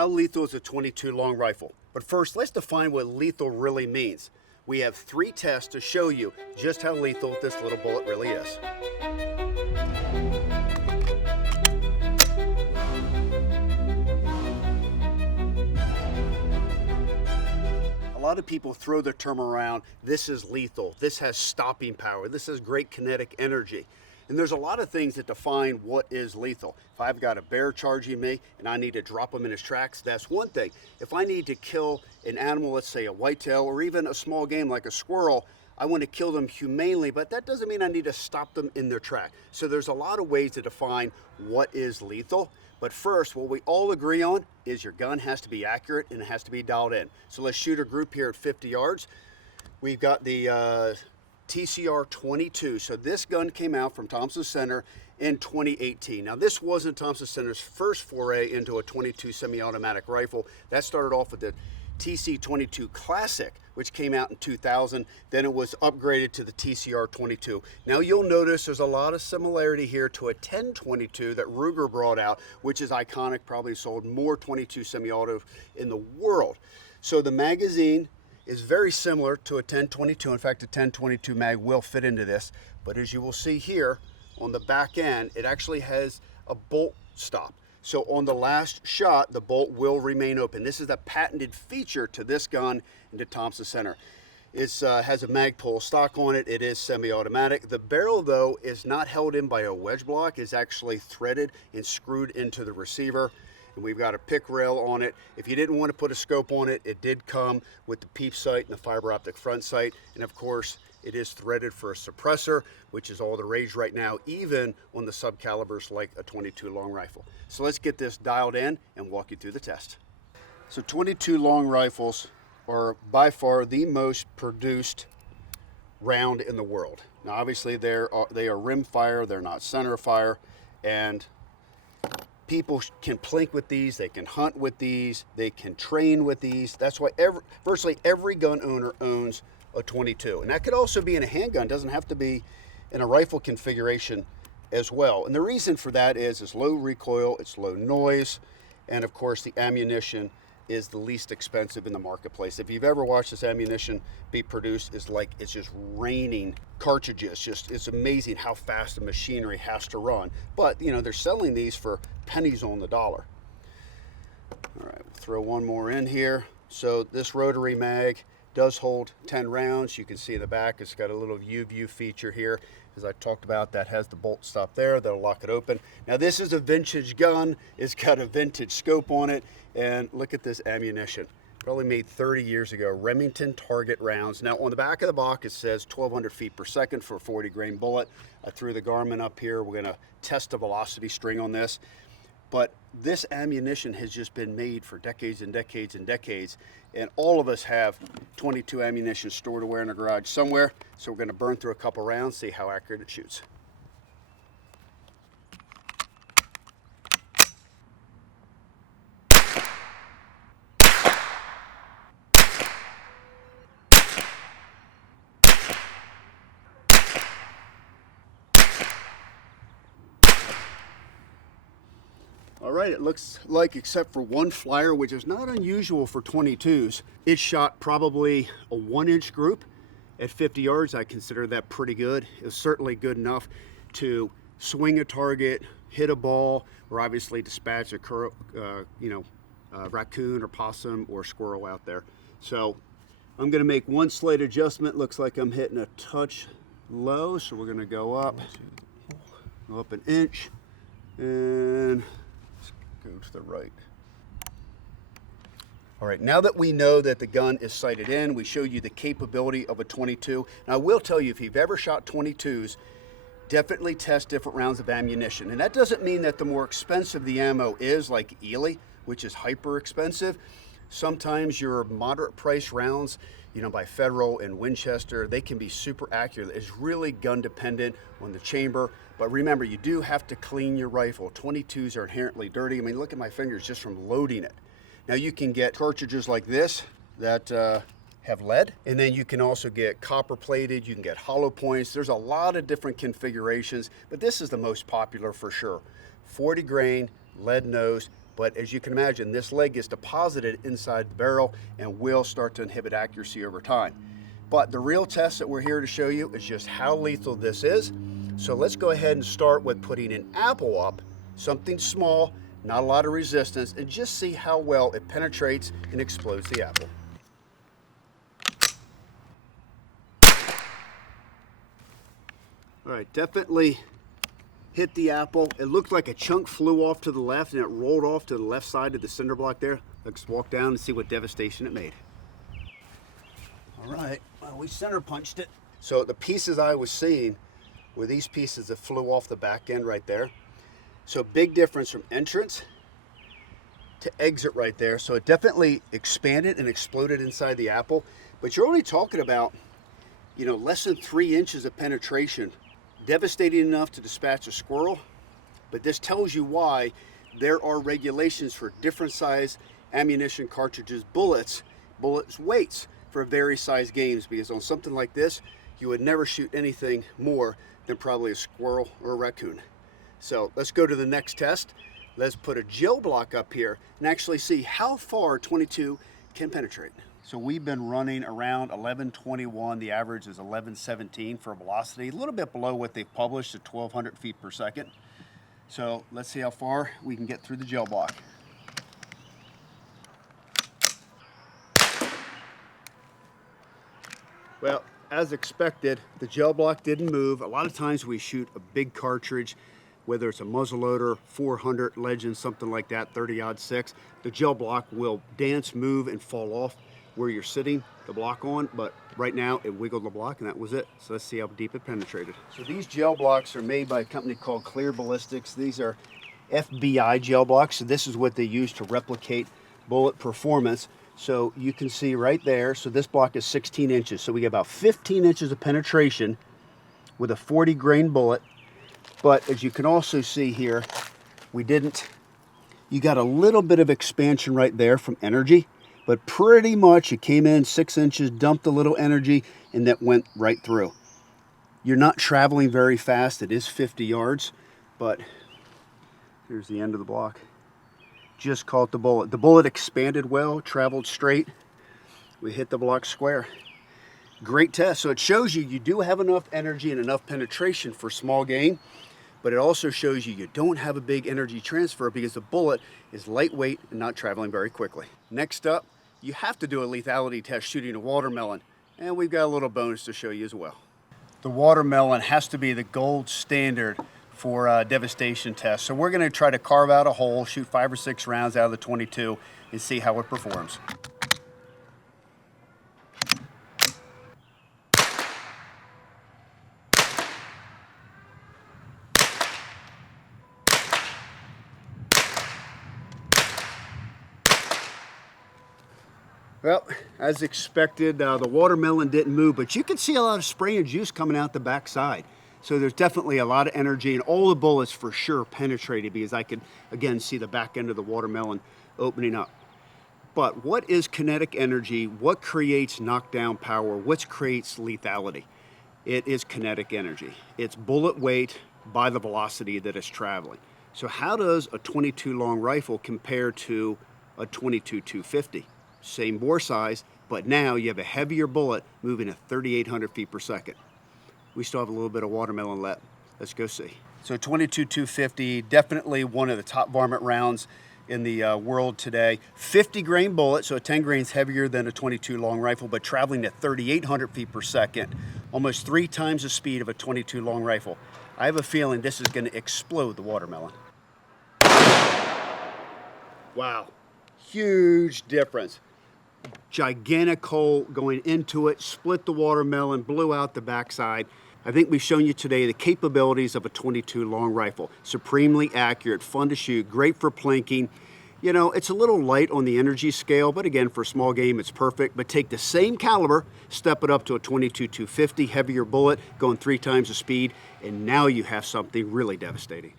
How lethal is a .22 long rifle? But first, let's define what lethal really means. We have 3 tests to show you just how lethal this little bullet really is. A lot of people throw the term around, this is lethal, this has stopping power, this has great kinetic energy. And there's a lot of things that define what is lethal. If I've got a bear charging me and I need to drop him in his tracks, that's one thing. If I need to kill an animal, let's say a whitetail or even a small game like a squirrel, I want to kill them humanely, but that doesn't mean I need to stop them in their track. So there's a lot of ways to define what is lethal. But first, what we all agree on is your gun has to be accurate and it has to be dialed in. So let's shoot a group here at 50 yards. We've got the TCR 22. So this gun came out from Thompson Center in 2018. Now this wasn't Thompson Center's first foray into a 22 semi-automatic rifle. That started off with the TC 22 Classic, which came out in 2000. Then it was upgraded to the TCR 22. Now you'll notice there's a lot of similarity here to a 1022 that Ruger brought out, which is iconic, probably sold more 22 semi-auto in the world. So the magazine is very similar to a 1022. In fact, a 1022 mag will fit into this, but as you will see here on the back end, it actually has a bolt stop. So on the last shot, the bolt will remain open. This is a patented feature to this gun and to Thompson Center. It has a Magpul stock on it. It is semi-automatic. The barrel, though, is not held in by a wedge block. It's actually threaded and screwed into the receiver. And we've got a pick rail on it. If you didn't want to put a scope on it, it did come with the peep sight and the fiber optic front sight. And of course, it is threaded for a suppressor, which is all the rage right now, even on the subcalibers like a 22 long rifle. So let's get this dialed in and walk you through the test. So 22 long rifles are by far the most produced round in the world. Now obviously they are rimfire, they're not center fire, and people can plink with these, they can hunt with these, they can train with these. That's why virtually every gun owner owns a 22. And that could also be in a handgun, doesn't have to be in a rifle configuration as well. And the reason for that is it's low recoil, it's low noise, and of course the ammunition is the least expensive in the marketplace. If you've ever watched this ammunition be produced, it's like it's just raining cartridges. It's amazing how fast the machinery has to run. But you know, they're selling these for pennies on the dollar. All right, we'll throw one more in here. So this rotary mag does hold 10 rounds. You can see in the back it's got a little U-view feature here. As I talked about, that has the bolt stop there that'll lock it open. Now this is a vintage gun. It's got a vintage scope on it, and look at this ammunition. Probably made 30 years ago, Remington target rounds. Now on the back of the box it says 1,200 feet per second for a 40 grain bullet. I threw the Garmin up here. We're gonna test the velocity string on this. But this ammunition has just been made for decades and decades and decades. And all of us have 22 ammunition stored away in a garage somewhere. So we're gonna burn through a couple rounds, see how accurate it shoots. All right, it looks like, except for one flyer, which is not unusual for 22s, it shot probably a 1-inch group at 50 yards. I consider that pretty good. It was certainly good enough to swing a target, hit a ball, or obviously dispatch a raccoon or possum or squirrel out there. So I'm gonna make one slight adjustment. Looks like I'm hitting a touch low, so we're gonna go up an inch, and go to the right. All right, now that we know that the gun is sighted in, we show you the capability of a 22. Now I will tell you, if you've ever shot 22s, definitely test different rounds of ammunition. And that doesn't mean that the more expensive the ammo is, like Ely, which is hyper expensive, sometimes your moderate price rounds, you know, by Federal and Winchester, they can be super accurate. It's really gun dependent on the chamber. But remember, you do have to clean your rifle. 22s are inherently dirty. I mean, look at my fingers just from loading it. Now you can get cartridges like this that have lead, and then you can also get copper plated, you can get hollow points. There's a lot of different configurations, but this is the most popular for sure. 40 grain, lead nose, But as you can imagine, this lead gets deposited inside the barrel and will start to inhibit accuracy over time. But the real test that we're here to show you is just how lethal this is. So let's go ahead and start with putting an apple up, something small, not a lot of resistance, and just see how well it penetrates and explodes the apple. All right, definitely hit the apple. It looked like a chunk flew off to the left and it rolled off to the left side of the cinder block there. Let's walk down and see what devastation it made. All right, well, we center punched it. So the pieces I was seeing were these pieces that flew off the back end right there. So big difference from entrance to exit right there. So it definitely expanded and exploded inside the apple, but you're only talking about, you know, less than 3 inches of penetration. Devastating enough to dispatch a squirrel, but this tells you why there are regulations for different size ammunition, cartridges, bullets weights for various size games, because on something like this, you would never shoot anything more than probably a squirrel or a raccoon. So let's go to the next test. Let's put a gel block up here and actually see how far 22 can penetrate. So we've been running around 1121. The average is 1117 for velocity, a little bit below what they've published at 1200 feet per second. So let's see how far we can get through the gel block. Well, as expected, the gel block didn't move. A lot of times we shoot a big cartridge, whether it's a muzzleloader, 400 Legend, something like that, 30-06, the gel block will dance, move, and fall off where you're sitting the block on, but right now it wiggled the block and that was it. So let's see how deep it penetrated. So these gel blocks are made by a company called Clear Ballistics. These are FBI gel blocks. So this is what they use to replicate bullet performance. So you can see right there, so this block is 16 inches. So we get about 15 inches of penetration with a 40 grain bullet. But as you can also see here, you got a little bit of expansion right there from energy. But pretty much it came in 6 inches, dumped a little energy, and that went right through. You're not traveling very fast. It is 50 yards, but here's the end of the block. Just caught the bullet. The bullet expanded well, traveled straight. We hit the block square. Great test. So it shows you do have enough energy and enough penetration for small game, but it also shows you don't have a big energy transfer because the bullet is lightweight and not traveling very quickly. Next up, you have to do a lethality test shooting a watermelon, and we've got a little bonus to show you as well. The watermelon has to be the gold standard for devastation tests. So we're going to try to carve out a hole, shoot 5 or 6 rounds out of the 22, and see how it performs. Well, as expected, the watermelon didn't move, but you can see a lot of spray and juice coming out the backside. So there's definitely a lot of energy, and all the bullets for sure penetrated because I could, again, see the back end of the watermelon opening up. But what is kinetic energy? What creates knockdown power? What creates lethality? It is kinetic energy. It's bullet weight by the velocity that it's traveling. So how does a 22 long rifle compare to a 22 250? Same bore size, but now you have a heavier bullet moving at 3,800 feet per second. We still have a little bit of watermelon left. Let's go see. So 22 250, definitely one of the top varmint rounds in the world today. 50 grain bullet, so 10 grains heavier than a 22 long rifle, but traveling at 3,800 feet per second, almost 3 times the speed of a 22 long rifle. I have a feeling this is going to explode the watermelon. Wow, huge difference. Gigantic hole going into it, split the watermelon, blew out the backside. I think we've shown you today the capabilities of a 22 long rifle. Supremely accurate, fun to shoot, great for plinking. You know, it's a little light on the energy scale, but again, for small game, it's perfect. But take the same caliber, step it up to a 22 250, heavier bullet, going 3 times the speed, and now you have something really devastating.